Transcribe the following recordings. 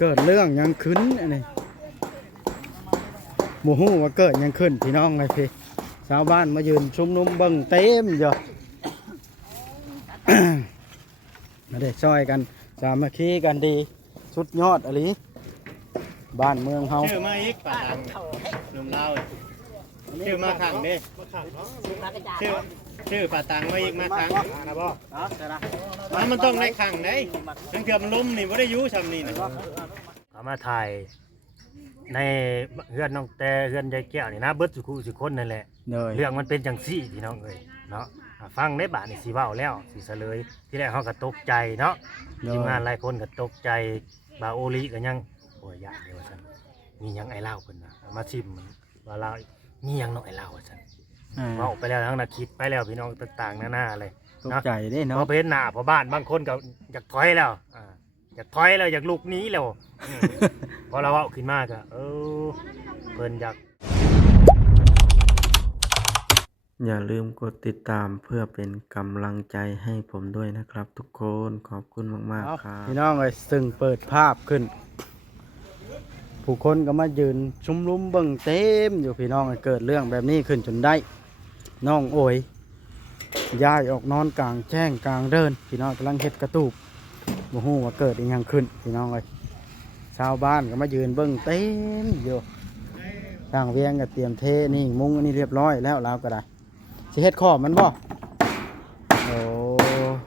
เกิดเรื่องยังขึ้นอันนี้หมู่ฮู้ว่าเกิดยังขึ้นพี่น้องไงพี่ชาวบ้านมายืนชุมนุมเบิ่งเต็มอยู่ มาได้ช่วยกันสามัคคีกันดีสุดยอดอะไรบ้านเมืองเฮา ชื่อมาอีกป่าดังหนุ่มเราชื่อมาขังดิชื่อป่าตังมาอีกมาขังนะบ่มันต้องในขังได้ทั้งเกือบมันล้มนี่บ่ได้อยู่ซำนี่นะเอามาถ่ายในเฮือนน้องแต่เฮือนยายแก้วนี่นะเบิดสุขุสุคนนั่นแหละ เลย เรื่องมันเป็นจังซี่พี่น้องเอ้ยเนาะฟังในบาทนี่สิเว้าแล้วสิเฉลยที่แรกเฮาก็ตกใจเนาะทีมงานหลายคนก็ตกใจบาโอลิก็ยังโอ้ยยากเดียวซั่นมีหยังไอ้เล่าเพิ่นน่ะมาชิมมันว่าเล่ามีหยังน้องไอ้เล่าว่าซั่นเว้าไปแล้วทั้งน่ะคิดไปแล้วพี่น้องต่างๆนานาเลย ตกใจเด้ พอ เนาะ ไปเห็นหน้าพอบ้านบางคนก็อยากถอยแล้วอยากถอยแล้วอยากลุกหนีแล้วพอเราเว้าขึ้นมาก็เพิ่นอยาก อย่าลืมกดติดตามเพื่อเป็นกำลังใจให้ผมด้วยนะครับทุกคนขอบคุณมากๆครับ พี่น้องเลยซึ่งเปิดภาพขึ้น ผู้คนก็มายืนชุมนุมเบิ่งเต็มอยู่พี่น้องเกิดเรื่องแบบนี้ขึ้นจนได้น้องโอยย้ายออกนอนกลางแจ้งกลางเดินพี่น้องกำลังเฮ็ดกระตูบบ่ฮู้ว่าเกิดอีหยังขึ้นพี่น้องเลยชาวบ้านก็มายืนเบิ่งเต็มอยู่ทางเวียงก็เตรียมเทนี่มุ้งอันนี้เรียบร้อยแล้วแล้วก็ได้สิเฮ็ดขอบมันบ่โอ้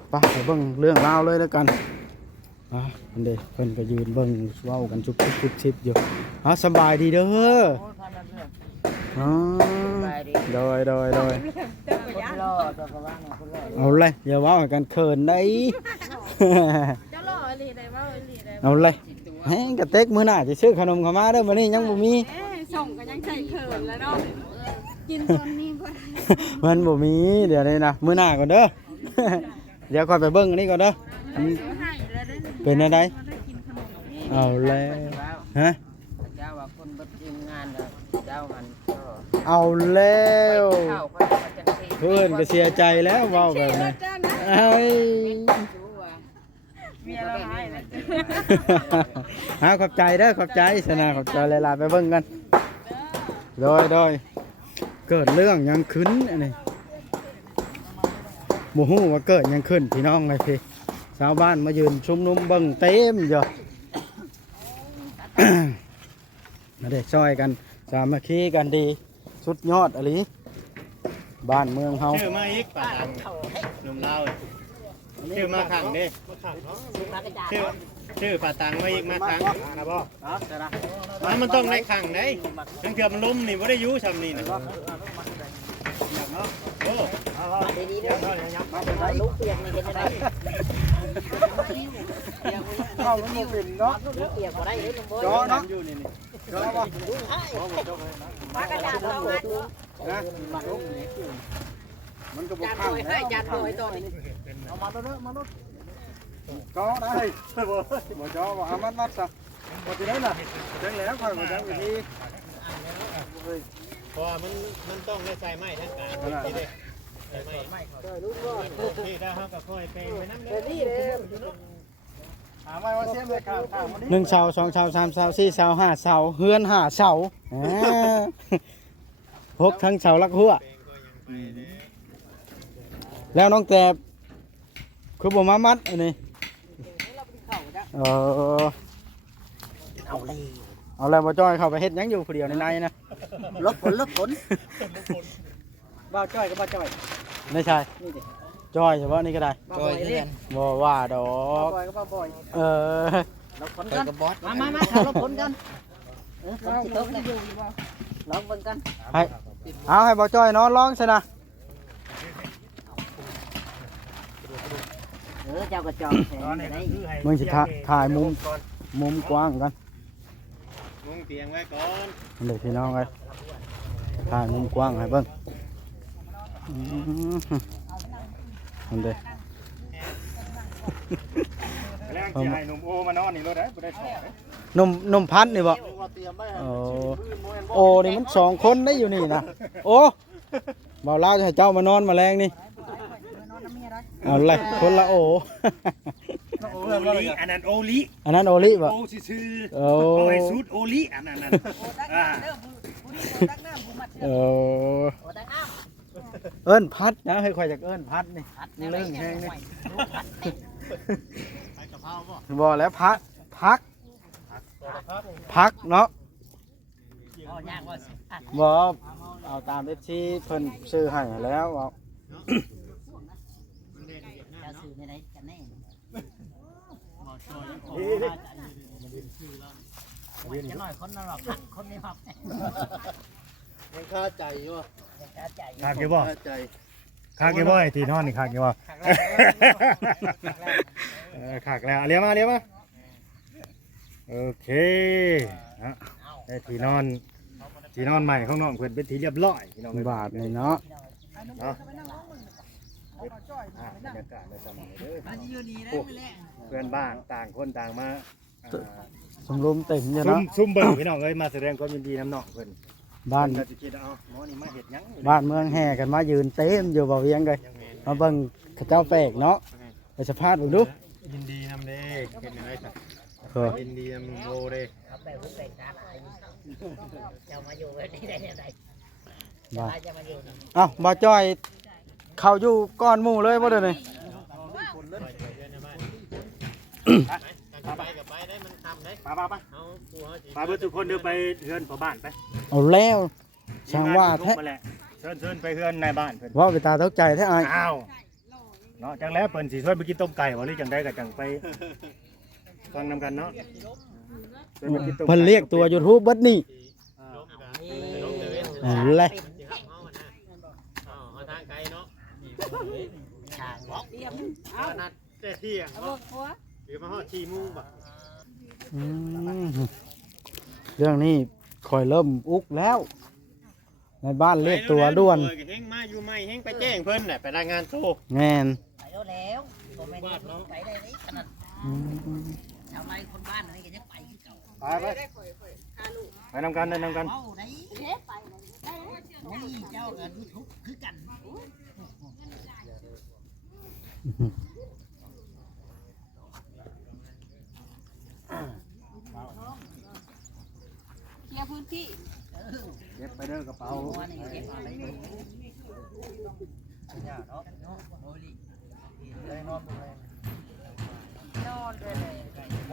ไปเบิ่งเรื่องราวเลยแล้วกันอันเด้เพิ่นก็ยืนเบิ่งเว้ากันจุบๆชิบๆอยู่สบายดีเด้ออ๋อโดยเอาเลยอย่าเว้าให้กันเขินได้ เจ้าล่ออะไรได้ว่าอะไรได้ เอาเลยแฮงกระเต็กมื้อหน้าจะซื้อขนมเข้ามาเด้อมื้อนี้ยังบ่มี ส่งก็ยังใส่เขินแล้วเนาะกินตอนนี้ก็ได้ มันบ่มีเดี๋ยวนี้นะมื้อหน้าก่อนเด้อ เดี๋ยวก่อนไปเบิ่งอันนี้ก่อนเด้อ ให้แล้วได้ เป็นอะไร ได้กินขนมนี่ เอาแล้วฮะ เจ้าว่าคนบัดทีมงานเจ้ามันก็ เอาแล้ว เข้าก็จังซี่ เพื่อนก็เสียใจแล้วเว้าแบบนี้เอ้ย รู้ว่า เมียเราให้นะ ขอบใจเด้อขอบใจสนาขอบใจหลายๆไปเบิ่งกันโดยเกิดเรื่องยังขึ้นอันนี้หมู่ฮู้ว่าเกิดยังขึ้นพี่น้องเลยพี่ชาวบ้านมายืนชุมนุมเบิ่งเต็มอยู่ มาได้ช่วยกันสามัคคีกันดีสุดยอดอะไรบ้านเมืองเฮา ชื่อมาอีกป่าดังหนุ่มเราชื่อมาขังดิชื่อป่าตังมาอีกมาขังนะบ่มันต้องในขังได้ทั้งเกือบมันล้มนี่บ่ได้อยู่ซำนี่นะโอ้ ดีๆเด้อลูกเปียกนี่ก็ได้ เข้ามันเป็นเนาะ ลูกเปียกบ่ได้เด้อลุงบ่ จอเนาะจอบ่ ปากกระดาษ2อัน นะมันก็บ่ จาน ข้าง หน่อยให้จานหน่อยตัวนี้ เอามาเด้อมาเด้อจอได้บ่จอบ่เอามัดซะบ่สิได้ล่ะจังแล้วค่อยบ่จังวิธี เพราะว่ามันต้องได้ใส่ไม้ทั้งกลางนี่เด้ใส่ไม้นี่ถ้าเฮาก็ค่อยไปนำเด้อนี่เด้อ หนึ่งเสาสองเสาสามเสาสี่เสาห้าเสาเฮือนห้าเสาพกทั้งเสาลักหัวแล้วน้องแกบคือบ่มามัดอันนี้เอาแล้วบ่จ้อยเข้าไปเฮ็ดหยังอยู่ผู้เดียวในนะ ลบผล บ่าวจ้อยก็บ่าวจ้อยไม่ใช่จ้อยเฉพาะนี่ก็ได้ จอยเด้อ บ่ว่าดอก บ่อยก็บ่บ่อย ล บผลกันมาลบผลกันฝนสิตกเลยลองเบิ่งกัน ให้เอาให้บ่าวจ้อยนอนร้องซะนะ เจ้าก็จองแทนได้ มึงสิถ่ายมุมกว้างกัน มุงเตียงไว้ก่อน เด็กพี่น้องเลยถ่ายมุมกว้างให้เบิ่งอันเด็ก แรงสิให้หนุ่มโอมานอนนี่รถได้บ่ได้ถอด นมพัดนี่บ่โอ้นี่มันสองคนได้อยู่นี่นะโอ้บ่าวลาวจะให้เจ้ามานอนมาแรงนี่เอาเลยคนละโอ โอลิอันนั้นโอลิ อันนั้นโอลิบ่ โอซื่อ โอ้ ๆเอาให้สุดโอลิอันนั้นน่ะ โอ้ตัก อ่า น้ำเด้อผู้นี้โอ้ตักน้ำผู้มัดเด้ โอ้ อโอ้ตักน้ำ เอิ้นพัดนะเฮ้ยข่อยจากเอิ้นพัดนี่ พัด เรื่องแห้งนี่ ลูกพัดนี่ บ่แล้วพักเนาะ เอาย่างว่าสิพัด บ่เอาตามที่เพิ่นซื้อให้แล้วเอา จะซื้อในไหนกันแน่จะน้อยคนน่ะหรอกคนนี้ครับ ยังคาใจอยู่ว่ะ ยังกล้าใจ คากอยู่บ่ คาใจ คากอยู่บ่ไอ้ที่นอนนี่คากอยู่บ่ ขากแล้วเอาเลี้ยงมาโอเคนะได้ที่นอนใหม่ของน้องเพิ่นเป็นที่เรียบร้อยพี่น้องเอ้ย บาทนี่เนาะ เนาะบรรยากาศในสมัยเด้อ มันอยู่นี่ได้มื้อแลง เพื่อนบ้านต่างคนต่างมา สมรุมเต็มอยู่ ซุ่ เนาะ มซุ่มเบิ่งพี่น้องเอ้ยมาแสดงความยินดีน้ำน้องเพิ่น บ้าน เพิ่นก็สิคิดเอาหมอนี่มาเฮ็ดหยัง บ้านเมืองแห่กันมายืนเต็มอยู่บ่เวียงเลยมาเบิ่งเขาเจ้าแปลกเนาะไปสภาพดูดู ยินดีนำเด้เห็นอะไรสัก เออ ยินดีนำโลเด้ เอาไปหุ้นไปการอะไรจะมาอยู่แบบนี้ได้ยังไง บ่า จะมาอยู่นี่ เอ้าบ่จ้อยเข้าอยู่ก้อนหมู่เลยบ่เด้อนี่ ไปกับไปได้มันทำได้ ไป เอาผู้เขาจี ไปเบิดทุกคนเด้อไปเฮือนพ่อบ้านไป เอาแล้วช่างว่าแท้ มาแหละเชิญไปเฮือนในบ้านเพิ่น ว่าไปตาตกใจแท้อ้าย อ้าวเนาะจังแล้วเพิ่นสิชวนไปกินต้มไก่บ่หรือจังได๋ก็จังไปฟังนำกันเนาะชวนไปกินต้มไก่ เพิ่นเรียกตัว YouTube เบิดนี่ ลงเดิน เอาเลย สิครับเฮาน่ะเอาทางไกลเนาะ ช่างบอก เตรียม เอานัดแต่เที่ยง เอา บ่ เบิกหัว หรือมาฮอด4:00นบ่ อืมเรื่องนี้คอยเริ่มอุกแล้ว ในบ้านเรียกตัวด่วน เฮงมาอยู่ใหม่เฮงไปแจ้งเพิ่นน่ะไปรายงานโต แม่น ไปแล้วตัวแม่นี่ไปได้ไหมขนาด อืม ชาวไร่คนบ้านอะไรกันยังไปคือเก่า ไปนำกันนำกัน เอ้าไหนโอ้ยเจ้ากับยูทูบคือกัน เคลียร์พื้นที่ เก็บไปเด้อกระเป๋า วันนี้เก็บอะไรไปนอนเลย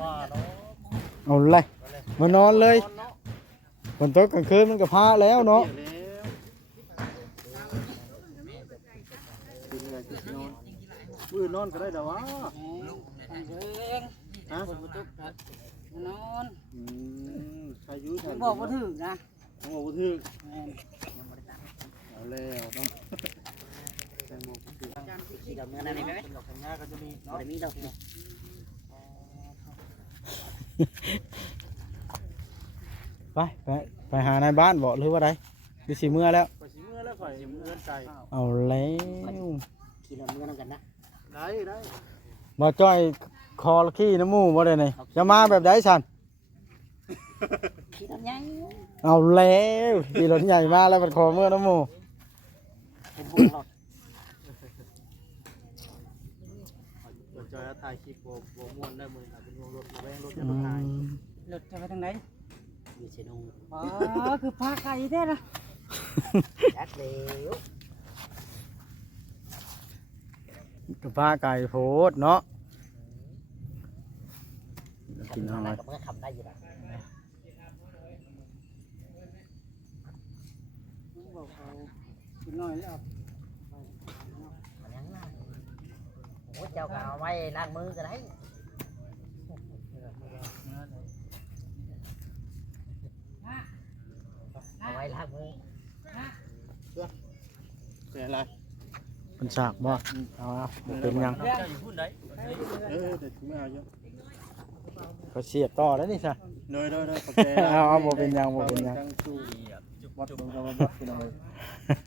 ว่าเนาะ เอาเลยมานอนเลยฝนตกกลางคืนมันก็พาแล้วเนาะ มื้อนอนก็ได้ดอกวะ ฮะนอน ใครอยู่แถว บอกว่าถึงนะ ต้องบอกว่าถึกเอาแล้วต้อง ที่ดอกเงินอะไรไหมดอกเงินก็จะมีดอกมีดอก ไปหาในบ้านบอกหรือว่าไรดิสิเมื่อแล้ว ไปสิเมื่อแล้วข่อยสิเมื่อใจ เอาแล้ว ขี่ดอกเงินกันนะ ได้ มาจ้อยคอขี้น้ำมูกบ่ได้นี่จะมาแบบใดสัน ขี่ดอกยัง เอาแล้วขี่รถใหญ่มาแล้วมันคอเมื่อน้ำมูก เป็นบุญหรอก จอยถ่ายคลิปบ่ม่วนได้มื้อน่ะเป็นรถแรงรถ อื จะถ่าย ม หลุดจะไปทางไหน อยู่เชนง อ๋อคือพาไก่แท้ละ ยัดเร็ว กับผ้าไก่โพดเนาะกินเอา ทำ ไว้ กับเมื่อทำได้อยู่แล้ว บอกเขากินหน่อยแล้ว มันยังน่าโอ้เจ้าก็เอาไว้ล้างมือก็ได้เอาไว้ล้างมือ เป็นอะไร มันสากบ่เอาบ่เป็นหยัง เจ้าอยู่พูดได้เดี๋ยวไม่เอาเยอะ เขาเสียบต่อแล้วนี่ซะ เลยโอเค เอาบ่เป็นหยังบ่เป็นหยัง วัดลงกับวัดพี่น้องเลย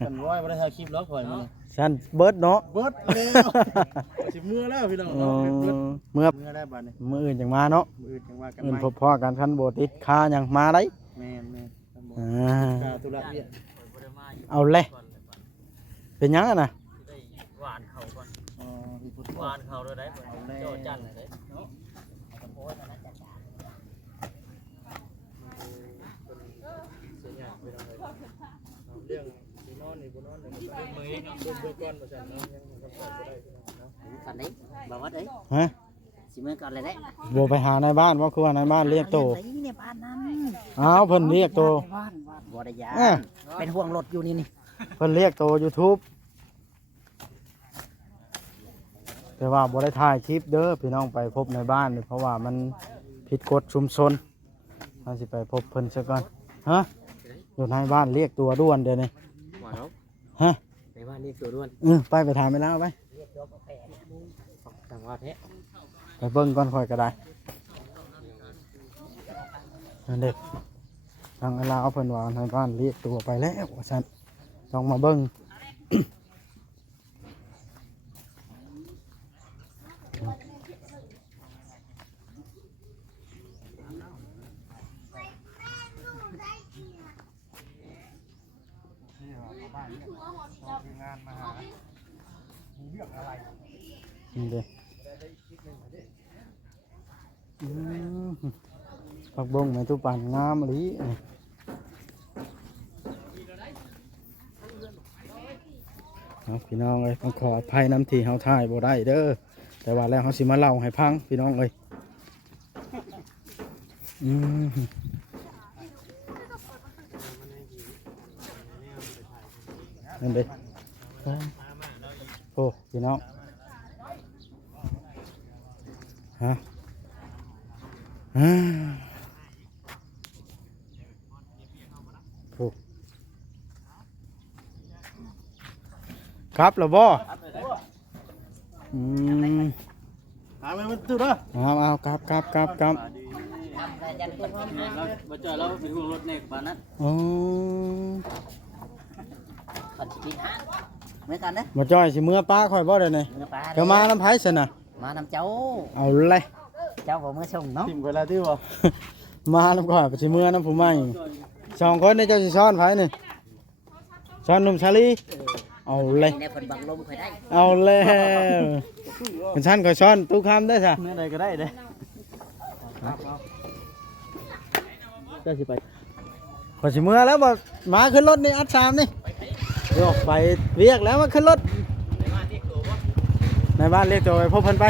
กันร้อยบ่ได้ถ่ายคลิปแล้วข่อยมื้อ ฉันเบิดเนาะ เบิดแล้วสิเมื่อแล้วพี่น้อง เอ เนาะ อ เบิด เมื่อ เมื่อแล้วบัดนี้ มื้ออื่นจังมาเนาะ มื้ออื่นจังว่ากัน อื่น ใหม่ พบพ่อกันคันบ่ติดค่าหยังมาได้ แม่นๆ อ่ กา า ตุระเบี้ย เอาเลยเป็นหยังอะน่ะ อ๋อพี่พุทธ วานเขาเลยได้ เอาแล้ โจ ว จันเลย เ นี่บ่นอนเลยบ่มื้อนี้เบิ่งก่อนว่าซั่นเนาะยังคำตอบบ่ได้พี่น้องเนาะ กันđấy bảo mất đấy ฮะ chỉ mới còn lại đấy บ่ไปหาในบ้านว่าคือว่าในบ้านเรียกโต đấy nè ban năm อ้าวเพิ่นเรียกโต banบ่ได้ยา อ่ะ เป็นห่วงรถอยู่นี่ เพิ่นเรียกโต YouTube แต่ว่าบ่ได้ถ่ายคลิปเด้อพี่น้องไปพบในบ้านนี่เพราะว่ามันผิดกฎชุมชนเราสิไปพบเพิ่นซะก่อนฮะอยู่ในบ้านเรียกตัวด้วนเดี๋ยวนี้ ว่าเนาะ ฮะ ในบ้านนี่ตัวด้วน ไปถ่ายไม่แล้วไป ต่างว่าแท้ ไปเบิ่งก่อนค่อยก็ได้นั่นเด็กทางลาวเพิ่นว่าในบ้านเรียกตัวไปแล้วว่าซั่นต้องมาเบิ่ง นี่เด้ผักบงแม่ตุปันงามอีหลีเอาพี่น้องเอ้ยต้องขออภัยน้ำที่เฮาถ่ายบ่ได้เด้อแต่ว่าแล้วเฮาสิมาเล่าให้ฟังพี่น้องเอ้ยนั่นเด้โอ้พี่น้องฮะโอ้ครับเหรอบ่หาไปมันตู้เด้อ เอาครับ บ่จ่อยเราเป็นห่วงรถเน็กปานนั้น อ๋อ còn chỉ tin hát mấy con đấy มาจ้อยสิเมื่อป้าข่อยบ่ได้นี่ mưa pá ก็มาน้ำไผซั่นน่ะ mà làm cháu เอาเลย cháu vào mưa sông nó ทิ่มไปแล้วที่บ่ มาน้ำข่อยไปสิเมื่อน้ำผู้ใหม่สองคนนี่เจ้าสิซ้อนไผนี่ซ้อนหนุ่มชาลีเอาเลย này phần bằng lông phải đây เอาแล้วเป็นชั้นก็ซ้อนตู้คำได้ซะ เมื่อใดก็ได้เด้เจ้าสิไป ข่อยสิเมื่อแล้วบ่มาขึ้นรถนี่อัดสามนี่เดี๋ยวไปเรียกแล้วมาขึ้นรถในบ้านเรียกตัวไปพบเพิ่นไป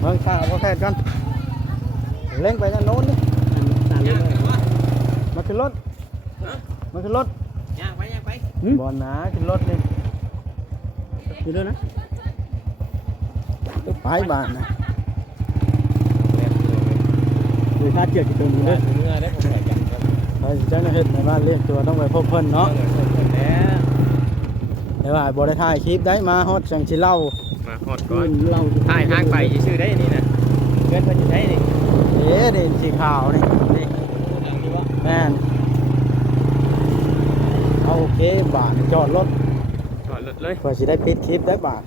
เบิ่งข้าวบ่แค่กันเล่งไปทางโน้นนี่ ตามเลย มาขึ้นรถมาขึ้นรถ ย่างไป บอลนะขึ้นรถนี่ อยู่ด้วยนะ ไปบ้านนะ คือถ้าเกี่ยวกับตัวนี้เด้อเมื่อได้ผมใส่จังครับ ไปสิจังเฮ็ดในบ้านเรียกตัวต้องไปพบเพิ่นเนาะ แล้ว แต่ว่าบ่ได้ถ่ายคลิปได้มาฮอดจังสิเล่า มาฮอดก่อนเราถ่ายทางไปชื่อได้นี่นะเพื่อนเพิ่นสิใช้นี่ เอ๊ะนี่สีขาวนี่นี่แม่นเอาโอเคบาทจอดรถ ก่อนรถเลย เพื่อสิได้ปิดคลิปได้บาท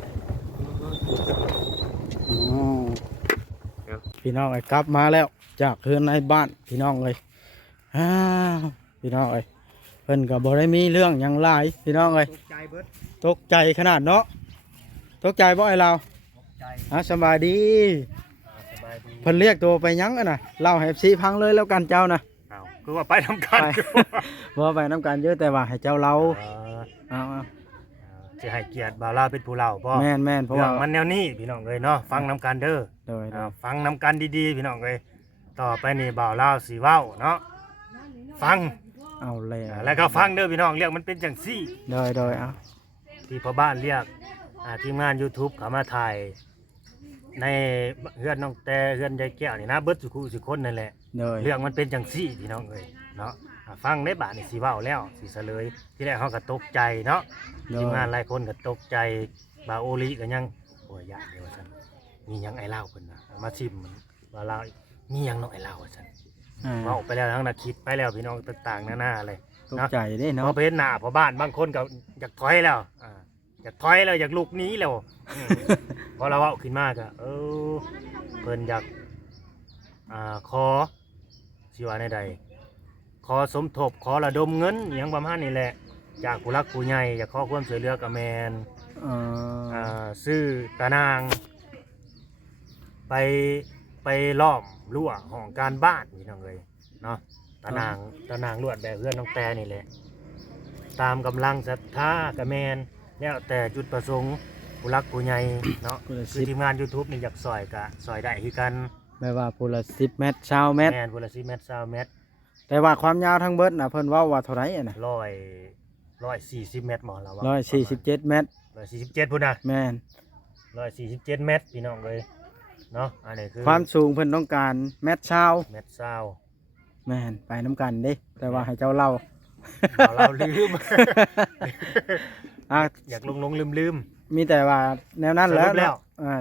อ๋อพี่น้องไอ้กลับมาแล้วจากเฮือนในบ้านพี่น้องเลยพี่น้องเอ้ยเพิ่นก็บ่ได้มีเรื่องหยังหลายพี่น้องเอ้ย ใจเบิด ตกใจขนาดเนาะตกใจบ่ไอ้เราสบายดี สบายดี เพิ่นเรียกตัวไปหยังอะนะเล่าให้ซีพังเลยแล้วกันเจ้านะ เอาคือว่าไปทำกัน ว่าไปน้ำกันเยอะแต่ว่าให้เจ้าเราเอา จะให้เกียรติบ่าวลาวเป็นผู้เล่าพ่อ แม่นเพราะ เรื่อ ว่าง มันแนวนี้พี่น้องเลยเนาะฟังนำกันเด้อ โดย ฟังนำกันดีๆพี่น้องเลยต่อไปนี่บ่าวลาวสีเว้าเนาะฟัง เอาเลย แล้วก็ฟังเด้อพี่น้องเรียกมันเป็นจังซี่ โดยเอา ที่พ่อบ้านเรียกทีมงาน YouTube เขามาถ่ายในเฮือนน้องแต่เฮือนยายแก้วนี่นะเบิดสุคนนั่นแหละ โดย เรื่องมันเป็นจังซี่พี่น้องเลยเนาะฟังได้บาดนี่สิเว้าแล้วสิเฉลยที่แรกเฮาก็ตกใจเนาะ ทีมงานหลายคนก็ตกใจบาโอลิก็ยังโอ้ยยะเดียวว่าซั่นมีหยังไอ้เล่าเพิ่นนะมาชิมมันว่าเล่ามีหยังเนาะไอ้เล่าว่าซั่นเว้าไปแล้วทั้งน่ะคิดไปแล้วพี่น้องต่างๆนานาอะไร ตกใจเด้ พอ เนาะ ไปเห็นหน้าพอบ้านบางคนก็อยากถอยแล้วอยากถอยแล้วอยากลุกหนีแล้วพอเราเว้าขึ้นมาก็เพิ่นอยากขอสิว่าใดๆขอสมทบขอระดมเงินอหยังประมาณนี้แหละจากผู้รักผู้ใหญ่อยากขอความช่วยเหลือกับแมนซื้อตะนางไปล้อมรั้วห้องการบ้านนี่น้องเลยเนาะตะนางลวดแบบเพื่อนน้องแต่นี่แหละ ตามกำลังศรัทธากระแมนแล้วแต่จุดประสงค์ผู้รักผู้ใหญ่เนาะ ผู้ละ คือทีมงาน YouTube นี่อยากซอยกะซอยได้คือกัน ไม่ว่าผู้ละ10 เมตร20 เมตร แม่นผู้ละ10 เมตร20 เมตร แต่ว่าความยาวทั้งเบิดน่ะเพิ่นเว้าว่าเท่าไหร่อะน่ะ 140 เมตรหมอเราว่า 147 เมตร 147พุ่นน่ะ แม่น 147 เมตรพี่น้องเลยเนาะอันนี้คือ ความสูงเพิ่นต้องการเมตรเช้า เมตรเศร้า แม่นไปน้ำกันเด้แต่ว่าให้เจ้าเล่า เราลืม อ่ะ อยากลงลืม มีแต่ว่าแนวนั้นแล้ว สรุปแล้ว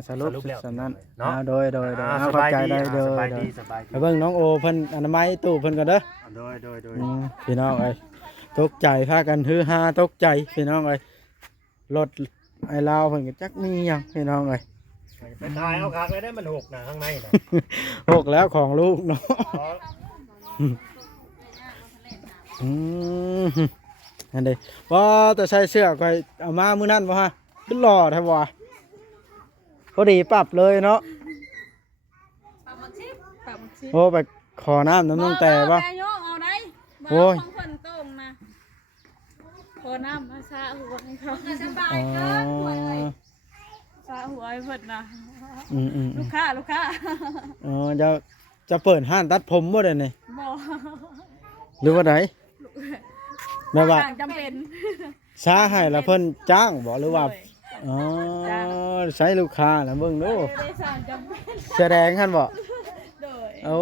สรุป สรุปแล้ว สำนั้น เนาะ โดย อ่า เอา ส เข้า บาย ใจ ดี ได้โด ส ย บาย โด ดี ย สบายดี ไปเบิ่งน้องโอเพิ่นอนามัยตู้เพิ่นก่อนเด้อ โดย พี่น้องเอ้ยตกใจพากันฮือฮาตกใจพี่น้องเอ้ยรถไอ้ลาวเพิ่นก็จักมีหยังพี่น้องเอ้ย ไปถ่ายเอาคักเลยได้มันหกนะข้างในน่ะ หกแล้วของลูกเนาะ อ๋อ อืมอันเด้ว่าแต่ใส่เสื้อก็เอามามื้อนั้นบ่ฮะขึ้นหล่อแท้บ่วะพอดีปรับเลยเนาะ ปรับมักชิ โอ้ไปขอน้ำน้องแต่บ่ แม่ยกเอาได้ โอ้ย ของคนตรงนะขอน้ำมาซาหัวให้เขาสบา อ๋ ย อ ซาหัวให้เพิ่นนะ อืม ลูกค้า อ๋อจะเปิดห้านตัดผมบ่ได้นี่ บ่ หรือว่าไดแม่ว่า ต่างจำเป็น ช้าให้แล้วเพิ่นจ้างบ่หรือว่า โดย อ๋อใช้ลูกค้านะเบิ่งดู ไม่ได้สั่งจำเป็น แสดงคั่นบ่ โดย โอ้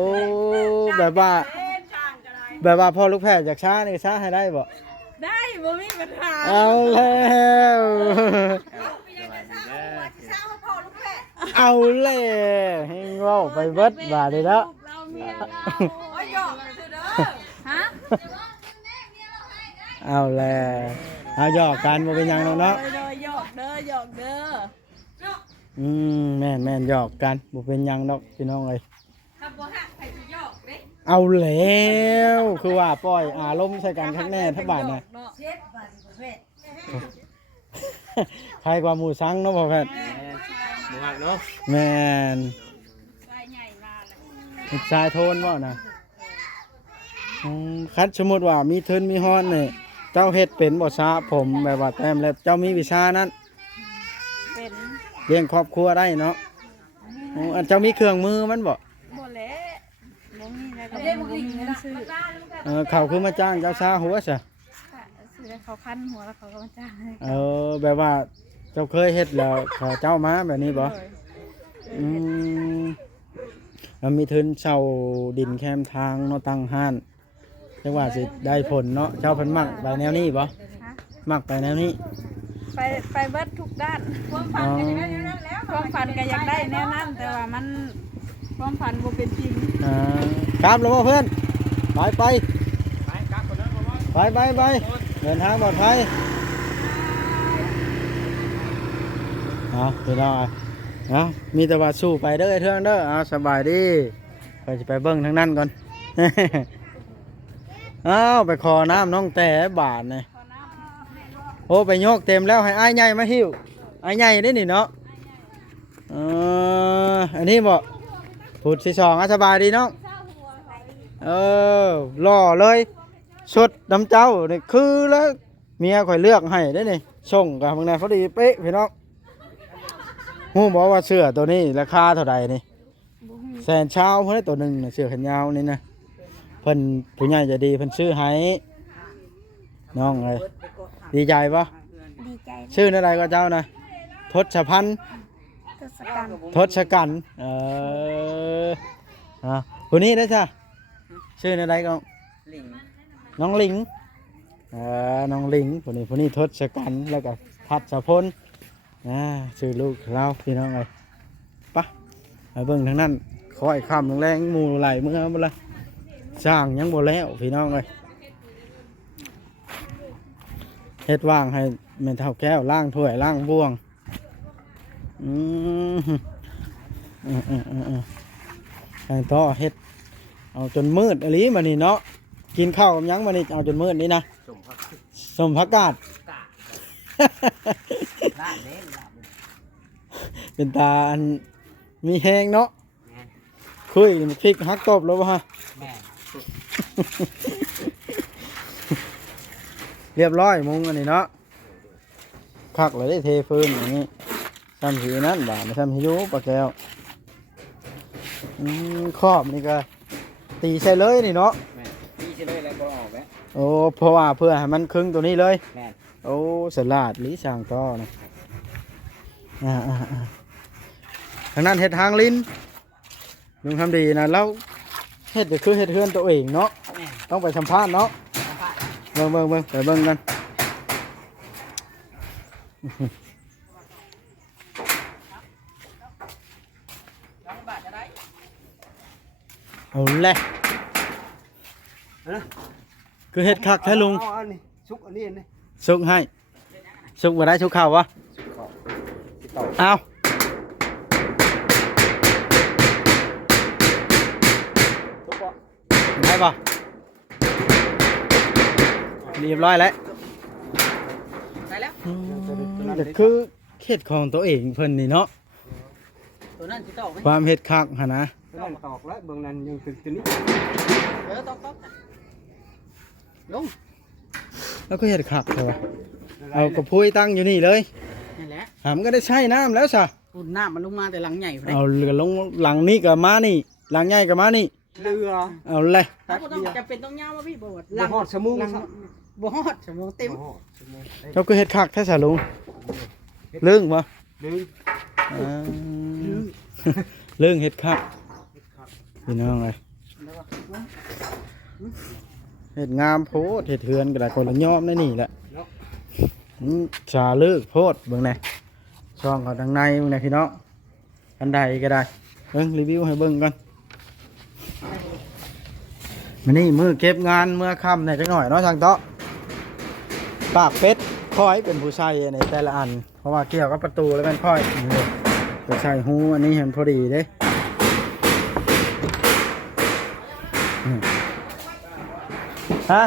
แบบว่า สั่งก็ได้ แบบว่าพ่อลูกแพทย์อยากช้านี่ช้าให้ได้บ่ ได้บ่มีปัญหา เอาแล้วเอาแล้วให้เว้าไปเบิดบาดนี้แล้ว เราเมียเราโอ้ยหยอกเลยเด้อฮะ เอาแล้วเอาหยอกกันบ่เป็นหยังเนาะ โดยหยอกเด้อ แม่นหยอกกันบ่เป็นหยังดอกพี่น้องเอ้ย ถ้าบ่ฮักใครสิหยอกเด้ เอาแล้วคือว่าปล่อยอารมณ์ใส่กันข้างแน่ทั้งบาดน่ะ เนาะ ใครกว่าหมูสังเนาะพ่อแพทย์ หมูหักเนาะ แม่น ชายใหญ่มาแล้ว ลูกชายโทนบ่นะคัดสมมุติว่ามีทุนมีฮ้อนนี่เจ้าเฮ็ดเป็นบ่ซะผมแบบว่าแต้มแล้วเจ้ามีวิชานั้น เป็น เลี้ยงครอบครัวได้เนาะอันเจ้ามีเครื่องมือมันบ่ บ่แหละบ่มีแล้วก็บ่มีเงินซื้อ เขาคือมาจ้างเจ้าซาหัวซะ ซื้อให้เขาคันหัวแล้วเขาก็มาจ้างให้ แบบว่าเจ้าเคยเฮ็ดแล้วเขาเจ้ามาแบบนี้บ่ โดย อืมแล้วมีทุนเช่าดินแคมทางเนาะตั้งห้านจังว่าสิได้ผลเนาะเจ้าเพิ่นมักไปแนวนี้บ่ ฮะ มักไปแนวนี้ ไปเบิดทุกด้านความฝันก็อยากได้แนวนั้นแล้วความฝันก็อยากได้แนวนั้นแต่ว่ามันความฝันบ่เป็นจริง ครับแล้วบ่เพื่อนไปเดินทางปลอดภัยเอาพี่น้องเอามีแต่ว่าสู้ไปเด้อไอ้เทื่องเด้อเอาสบายดีไปสิไปเบิ่งทางนั้นก่อน เอาไปขอน้ำน้องแต่บาทนี่โอ้ไปโยกเต็มแล้วให้อ้ายใหญ่มาหิ้วอ้ายใหญ่ได้นี่เนาะอันนี้บ่พูดที่สองสบายดีน้องหล่อเลยสุดน้ำเจ้านี่คือแล้วเมียข่อยเลือกให้ได้นี่ส่งกับบางนายเขาดีเป๊ะพี่น้องฮู้บอกว่าเสื้อตัวนี้ราคาเท่าใดนี่แสนเช้าเพิ่นได้ตัวหนึงน่ะเสื้อแขนยาวนี่นะเพิ่นผู้ใหญ่ใจะดีเพิ่นซื้อให้น้องเอ้ยดีใจปะ ดีใจ ชื่ออะไรก็เจ้านะทศพันธ์ ทศกัณฐ์ ทศกัณฐ์คนนี้ได้จ้ะชื่ออะไรก็ ลิง น้องลิงน้องลิงคนนี้ทศกัณฐ์แล้วก็พัชพลชื่อลูกเราพี่น้องเลยปะไปเบิ่งทางนั้นคอยข้ามแรงๆหมู่ไหลเมื่อบ่ละสร้างยังบ่แล้วพี่น้องเลยเฮ็ดว่างให้แม่เฒ่าแก้วล้างถ้วยล้างบ่วงแต่ต่อเฮ็ดเอาจนมืดอะไรมานี่เนาะกินข้าวกับหยังมานี่เอาจนมืดนี่นะสมผักกาด ลาดเล่นลาด เป็นตาอันมีแหงเนาะคุยพริกฮักตบแล้วป่ะฮะ แม่ เรียบร้อยมุงอันนี้เนาะคักเลยได้เทฟืนอย่างนี้ซ้ำสีนั้นบ่าไม่ซ้ำสียูปลาแก้วครอบนี่ก็ตีใส่เลยนี่เนาะ ตีใช่เลยแล้วบ่ออกแล้ว โอ้เพราะว่าเพื่อให้มันครึ่งตัวนี้เลย แม่น โอ้สลัดลิช่างต่อนะทางนั้นเห็ดทางลิ้นลุงทำดีนะแล้วเห็ดก็คือเห็ดเฮือนตัวเองเนาะ แม่น ต้องไปสัมภาษณ์เนาะเบิ่งไปเบิ่งกันเอาแหละคือเห็ดคักแท้ลุง เอาอันนี้ชุกอันนี้นี่ สุกให้สุกมาได้สุกข้าววะเอาได้ปะเรียบร้อยแล้ว ได้แล้ว แต่คือเห็ดของตัวเองเพิ่นนี่เนาะ ตัวนั้นสิตอกไหม ความเห็ดคักหะนะ ตัวนั้นตอกแล้วเบื้องนั้นยังเป็นตัวนี้ ตอกลง แล้วก็เห็ดคักใช่ปะเอากระพุ้ยตั้งอยู่นี่เลย นี่แหละ หามก็ได้ใช้น้ำแล้วซะ อุ่นน้ำมันลงมาแต่หลังใหญ่พุ่น เอาเรือลงหลังนี้กับมานี่หลังใหญ่กับมานี่ เรือ เอาเลย ถ้าบ่ต้องจะเป็นต้องยาวมาพี่บ่ว่า บ่ฮอดชั่วโมง หลังบ่ฮอดชั่วโมงเต็ม บ่ฮอดชั่วโมง เราก็เห็ดคักแท้สาลุงเรื่องปะ ลืม เรื่องเห็ดคักพี่น้องเลยเห็ดงามโพดเห็ดเทือนก็ได้คนละยอมได้นี่แหละชาเลิกโพดเบิ่งไหนช่องเขาทางในเบิ่งไหนพี่น้องอันใดก็ได้เบิ่งรีวิวให้เบิ่งกันมานี่มือเก็บงานเมื่อค่ำเนี่ยจักหน่อยเนาะทางโต๊ะปากเป็ดค่อยเป็นผู้ใช้ในแต่ละอันเพราะว่าเกี่ยวกับประตูแล้วมันค่อยไปใส่หูอันนี้เห็นพอดีเด้ฮะ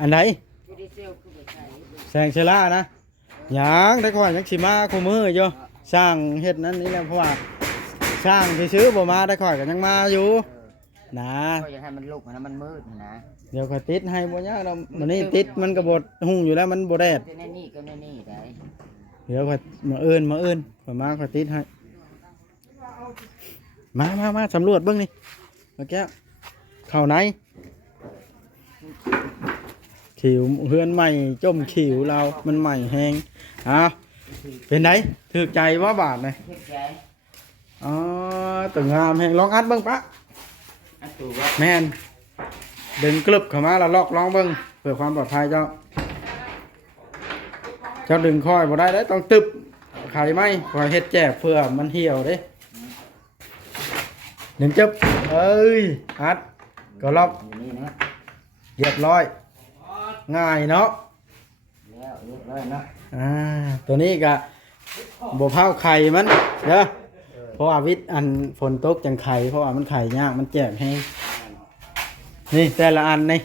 อันไหนแสงเชล่านะยังได้ค่อยยังสิมาคู่มืออยู่สร้างเฮ็ดนั้นนี่แหละเพราะว่าสร้างซื้อๆบ่มาได้ค่อยก็ยังมาอยู่นะ ก็อย่าให้มันลุกนะมันมืดนะ เดี๋ยวก็ติดให้บ่ยากเรามันนี่ติดมันก็บ่หุ่งอยู่แล้วมันบ่แดด ในนี่ก็ในนี่ได้ เดี๋ยวก็มาเอิ้นก็มาก็ติดให้มาสำรวจเบิ่งนี่มาแก้วเข้าไหนขิวเฮือนใหม่จมขิวเรามันใหม่แฮงเป็นไดถูกใจบ่บาทนี่ เฮ็ดใจ อ๋อตึงงามแฮงลองอัดเบิ่งปะ อันตัวว่า แม่นดึงกลึบเข้ามาแล้วลอกลองเบิ่งเพื่อความปลอดภัยเจ้าดึงค่อยบ่ได้ต้องตึบไข่ไหมคอยเฮ็ดแจกเพื่อมันเหี่ยวเด้หนึ่งจึบเอ้ยอัดก็ล็อก อยู่นี่นะ เรียบร้อยง่ายเนาะ แล้วเรียบร้อยเนาะ ตัวนี้ก็บ่เผาไข่มันเด้อเพราะว่าวิทย์อันฝนตกจังไข่เพราะว่ามันไข่ยากมันแจกให้นี่แต่ละอันนี่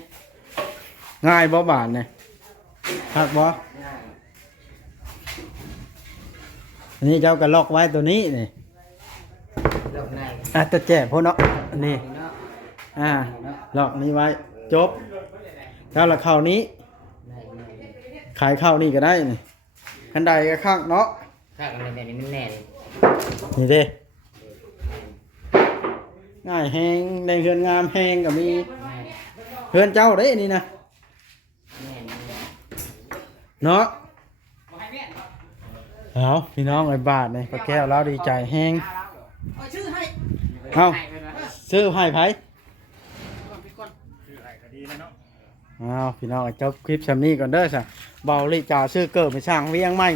ง่ายบ่บาทนี่คักบ่อันนี้เจ้าก็ล็อกไว้ตัวนี้นี่ ลงใน จะแจกพวกเนาะนี่ เนาะ ล็อกนี้ไว้จบแล้วละเข้านี้ ใน ขายเข้านี่ก็ได้นี่คันใดก็ข้างเนาะ ข้างอะไรแบบนี้มันแน่เลย นี่เด้ง่ายแหงในเฮือนงามแหงก็มีเฮือนเจ้าเด้นี่นะเนาะเอาพี่น้องไอ้บาทนี่ป้าแก้วเราดีใจแหงเอาซื้อให้ไผเอาพี่น้องจบคลิปซำนี้ก่อนเด้อซะเบาลิจ่าซื้อเกิดไปสร้างเวียงใหม่